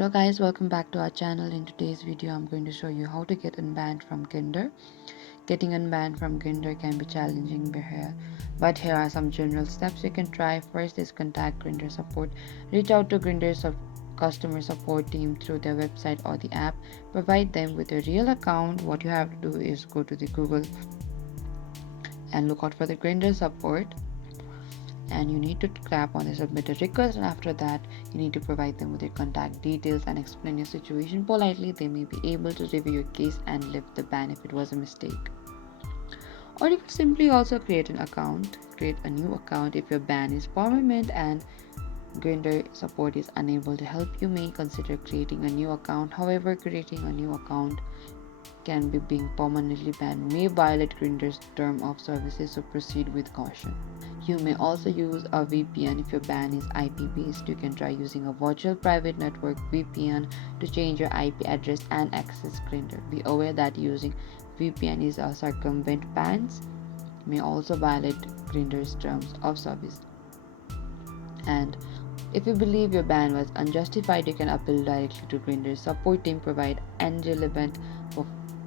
Hello guys, welcome back to our channel. In today's video I'm going to show you how to get unbanned from Grindr. Getting unbanned from Grindr can be challenging, but here are some general steps you can try. First is contact Grindr support. Reach out to Grindr's customer support team through their website or the app. Provide them with a real account. What you have to do is go to the Google and look out for the Grindr support, and you need to tap on the submit a request, and after that you need to provide them with your contact details and explain your situation politely. They may be able to review your case and lift the ban if it was a mistake. Or you could simply also create a new account. If your ban is permanent and Grindr support is unable to help, you may consider creating a new account. However, creating a new account can be being permanently banned may violate Grindr's term of services, so proceed with caution. You may also use a VPN. If your ban is IP based, you can try using a virtual private network VPN to change your IP address and access Grindr. Be aware that using VPN is a circumvent bans may also violate Grindr's terms of service. And if you believe your ban was unjustified, you can appeal directly to Grindr's support team. Provide any relevant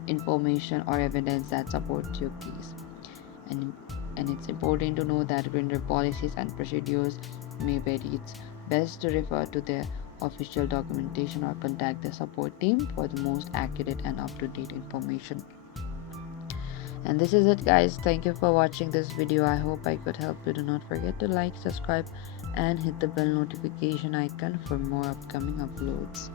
information or evidence that supports your case. And it's important to know that Grindr policies and procedures may vary. It's best to refer to their official documentation or contact the support team for the most accurate and up-to-date information. And this is it guys. Thank you for watching this video. I hope I could help you. Do not forget to like, subscribe and hit the bell notification icon for more upcoming uploads.